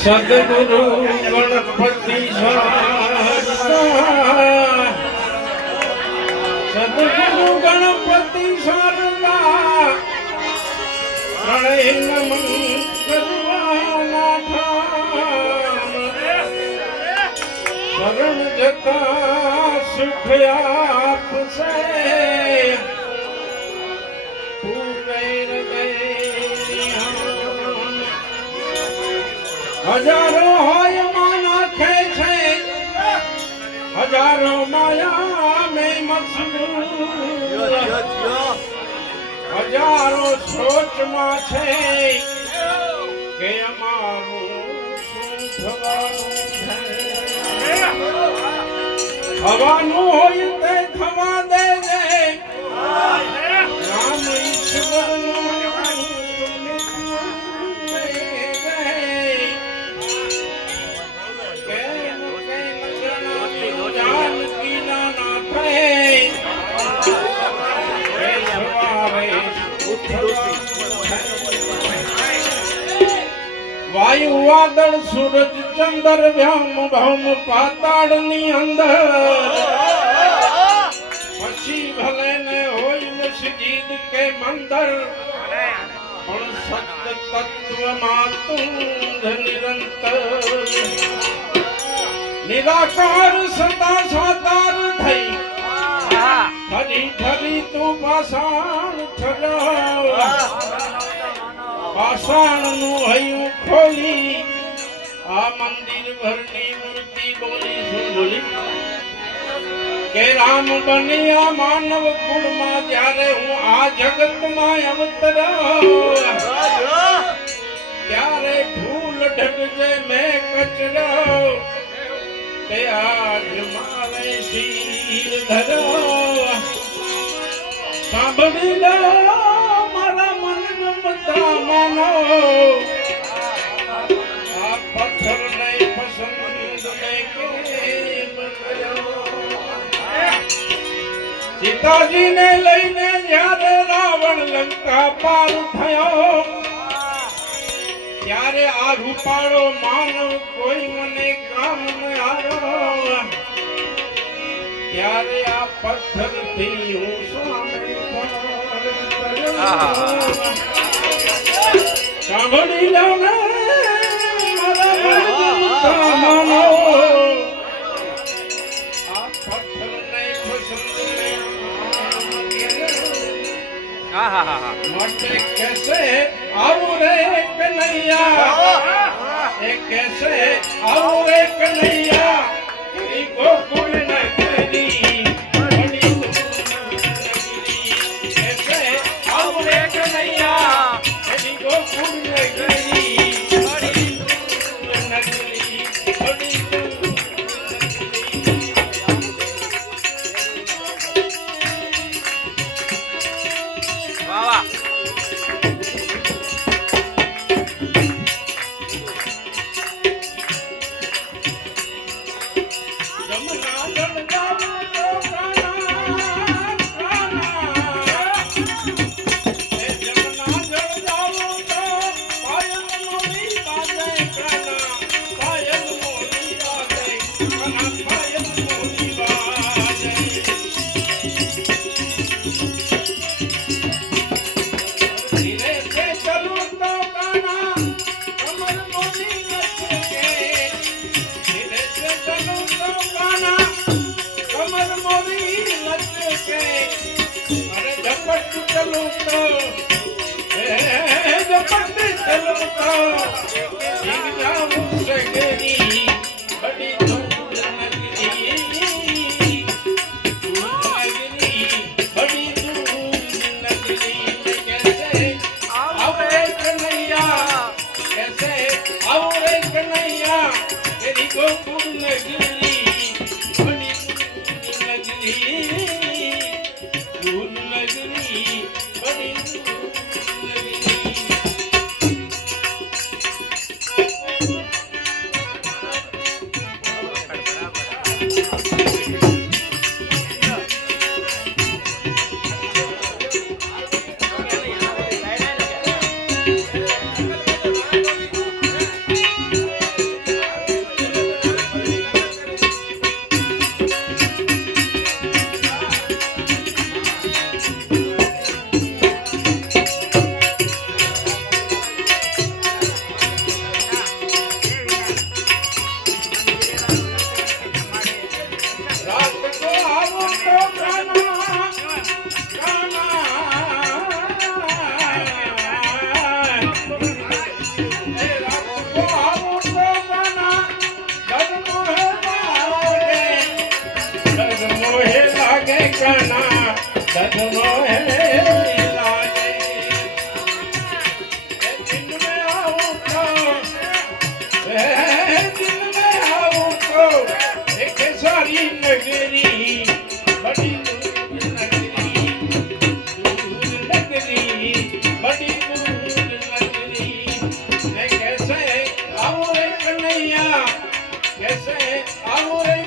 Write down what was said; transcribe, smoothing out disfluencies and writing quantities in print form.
સદગુરુ ગણપતિ સદગુરુ ગણપતિ શારદા પ્રણય નમન કરવાના શરણ જતા સુખ આપશે હજારો હોય માં નાખે છે હજારો માયા મેં મશગુલ હજારો સોચમાં છે કે અમારું શું થવાનું હોય તે થવા દેજે રામ ઈશ્વરનું વાયુ વાદળ સૂરજ ચંદ્ર વ્યોમ ભૌમ પાતાળ ની અંદર પછી ભલે ને હોય મસ્જિદ કે મંદર પણ સત્ય તત્વ માં તું નિરંતર નિરાકાર સતા સાકાર થઈ ફરી ફરી તું પાષાણ ઠગાવ પાષાણ નું હૈયું ખોલી આ મંદિર ભરની મૂર્તિ બોલી શું બોલી કે રામ બન્યા માનવ કુળમાં જ્યારે હું આ જગતમાં અવતર્યો ત્યારે ભૂલ ઢગજે મેં કચરો તે આજ મારે શીર ધરો સાંભળી લો મારા મન મમતા માનો આ પથ્થર ને પસંદ ને કેમ કર્યો સીતાજી ને લઈને જ્યારે રાવણ લંકા પાર થયો ત્યારે આ રૂપાળો માનવ કોઈ મને કામ ન આવ્યો ત્યારે આ પથ્થર થી હું સાંભળી લો ને મારા માનો આ પથ્થર ને પસંદ માટે કેસે આવું રે કનૈયા એ કેસે આવું રે કનૈયા એ ગોકુળ નગરી કેસે આવું રે કનૈયા એ ગોકુળ નગરી कैसे आવો रे